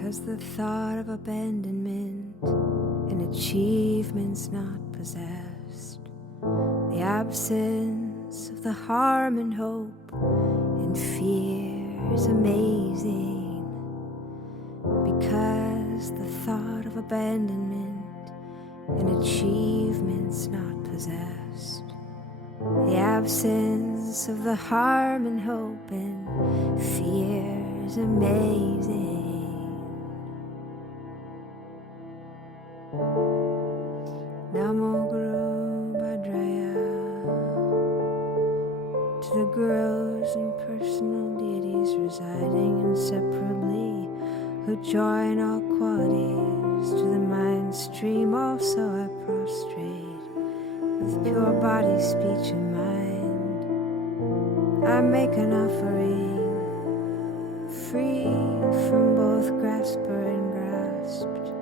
'cause the thought of abandonment and achievement's not possessed. The absence of the harm and hope and fear is amazing, because the thought of abandonment and achievement's not possessed. The absence of the harm and hope and fear is amazing. Namo Guru Bhadraya, to the gurus and personal deities residing inseparably, who join all qualities, to the mind stream also I prostrate, with pure body, speech, and mind. I make an offering, free from both grasper and grasped.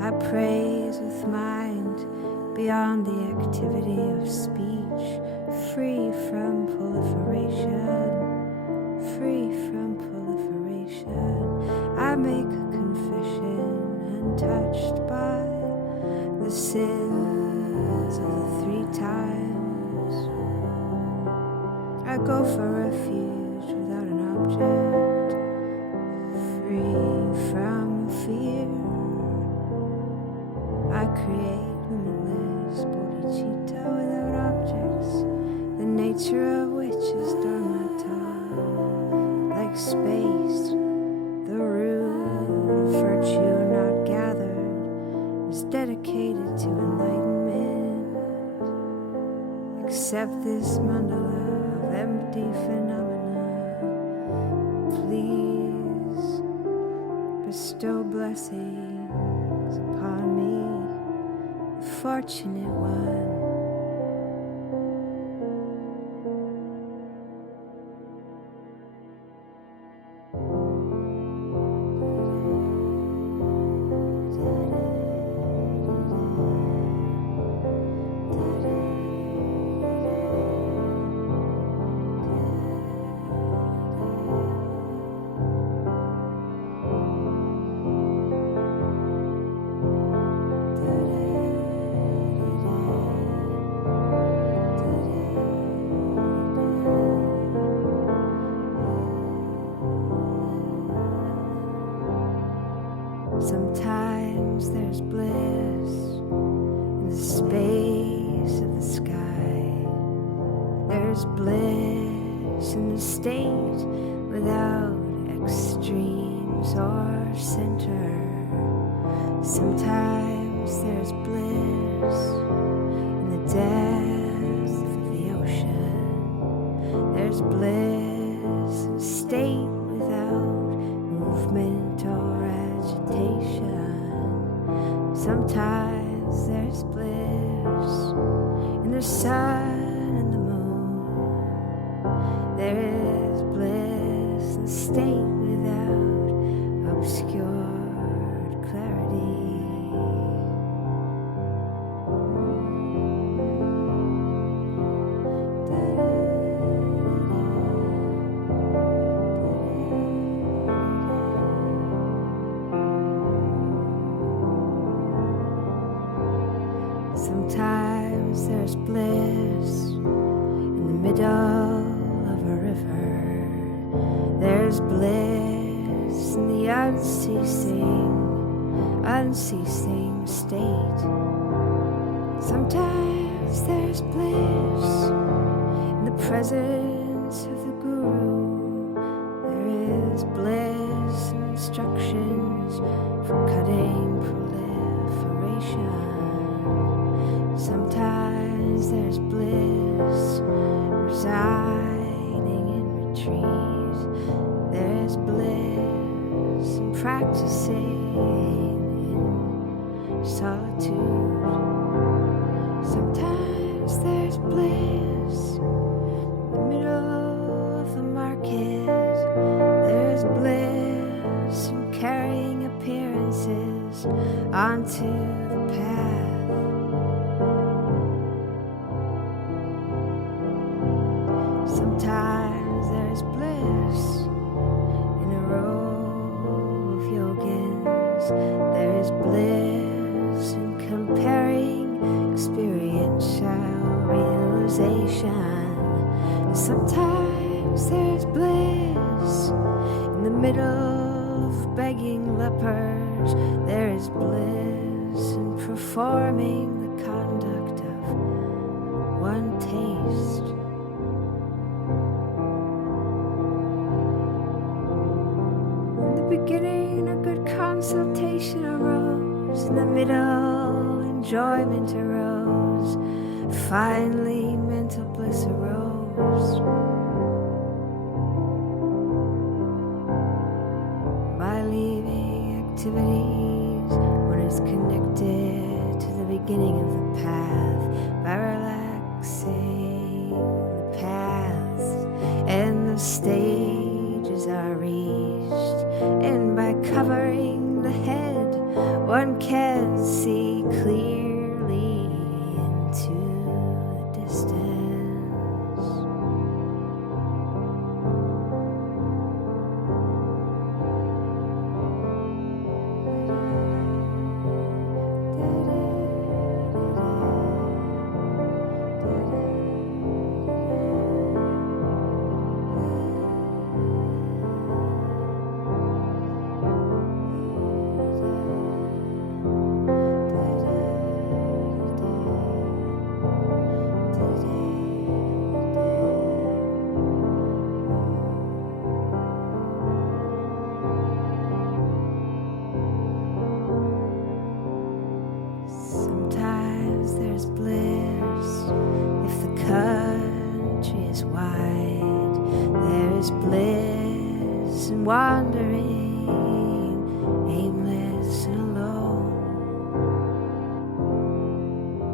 I praise with mind, beyond the activity of speech, free from proliferation, free from proliferation. I make a confession, untouched by the sins of the 3 times. I go for refuge without an object, free from fear. I create limitless bodhicitta without objects, the nature of which is dharmata, like space. The root of virtue not gathered is dedicated to enlightenment. Accept this mandala of empty phenomena. Please bestow blessings upon me, the fortunate one. Sometimes there's bliss in the space of the sky. There's bliss in the state without extremes or center. Sometimes there's bliss in the depth of the ocean. There's bliss in a state without movement or agitation. Sometimes there's bliss in the sun and the moon. There is bliss in a state without obscured clarity. Sometimes there's bliss in the middle of a river. There's bliss in the unceasing state. Sometimes there's bliss in the presence of the guru. There is bliss in instructions for cutting proliferation. Sometimes there's bliss residing in retreat. There's bliss in practicing in solitude. Sometimes there's bliss in the middle of the market. There's bliss in carrying appearances onto the path. Sometimes there's bliss in a row of yogis. realization. Sometimes there's bliss in the middle of begging lepers. There is bliss in performing the conduct of one taste. In the beginning, a good consultation arose. In the middle, enjoyment arose. Finally, mental bliss arose. By leaving activities, one is connected to the beginning of the path. By relaxing the paths and the stages are reached, and by covering the head, one can see clearly into the distance. Sometimes there's bliss if the country is wide. There is bliss in wandering, aimless and alone.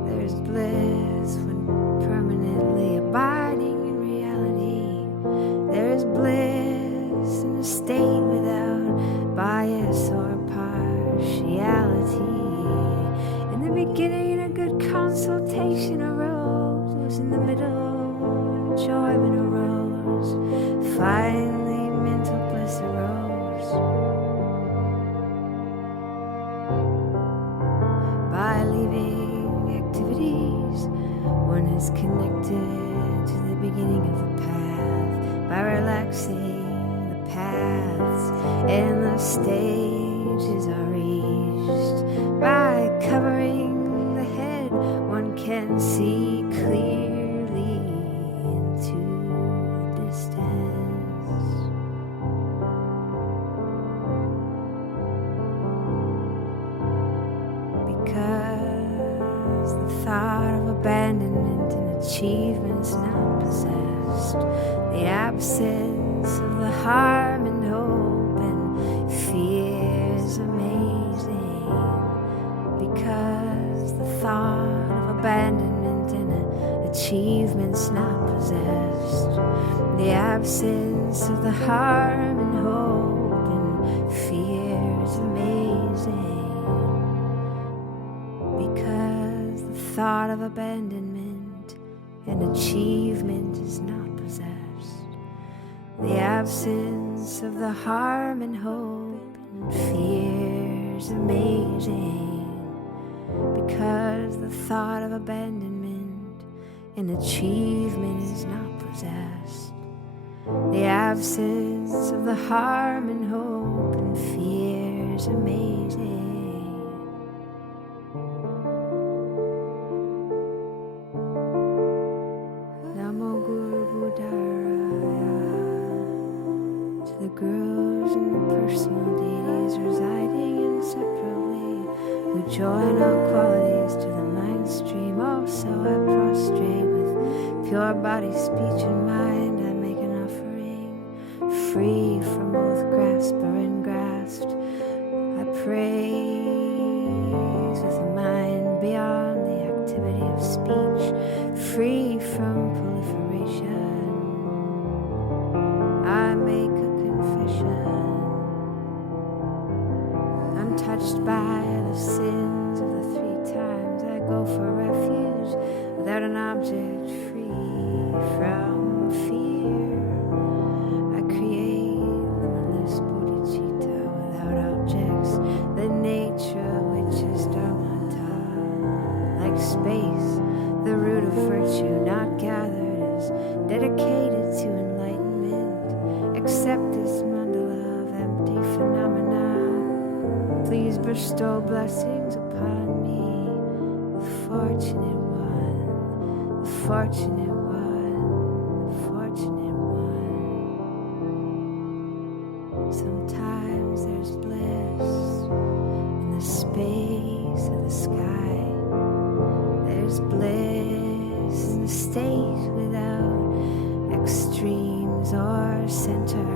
There's bliss when permanently abiding in reality. There's bliss in a state without bias or partiality. In the beginning, a good consultation arose. In the middle, enjoyment arose. Finally, mental bliss arose. By leaving activities, one is connected to the beginning of the path. By relaxing the paths and the stages are reached. By covering the head, one can see clearly into the distance. Because the thought of abandonment and achievement's not possessed. The absence of the harm and hope and fear is amazing. Because the thought of abandonment and achievement's not possessed. The absence of the harm and hope and fear is amazing. Because the thought of abandonment and achievement is not possessed. The absence of the harm and hope and fear is amazing. Because the thought of abandonment and achievement is not possessed. The absence of the harm and hope and fear is amazing. Namo Guru Buddhaya. To the gurus and the personal deities residing inseparably, who join all qualities to the mind stream. Also I prostrate with pure body, speech, and mind. I make an offering, free from both grasper and grasped. I praise with a mind beyond the activity of speech, free from proliferation. I make a confession. Untouched by the sins of the 3 times I go for refuge, without an object, free from fear. I create limitless bodhicitta without objects, the nature of which is dharmata. Like space, the root of virtue, not God. dedicated to enlightenment. Accept this mandala of empty phenomena. Please bestow blessings upon me, the fortunate one, the fortunate one, the fortunate one. Sometimes there's bliss in the space of the sky. There's bliss in the state without extremes or center.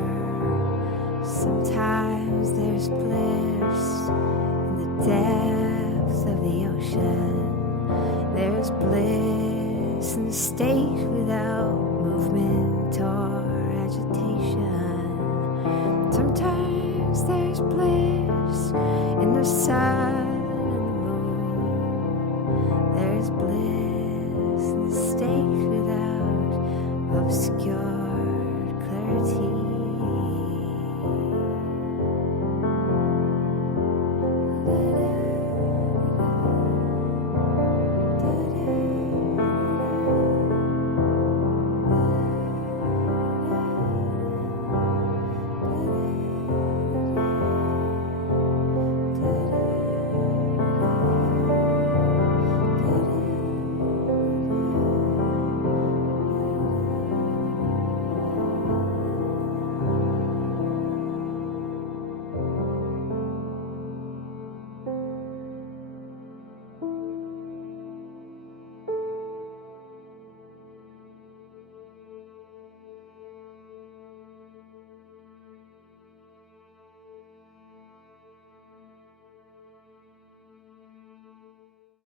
Sometimes there's bliss in the depth of the ocean. There's bliss in the state without movement or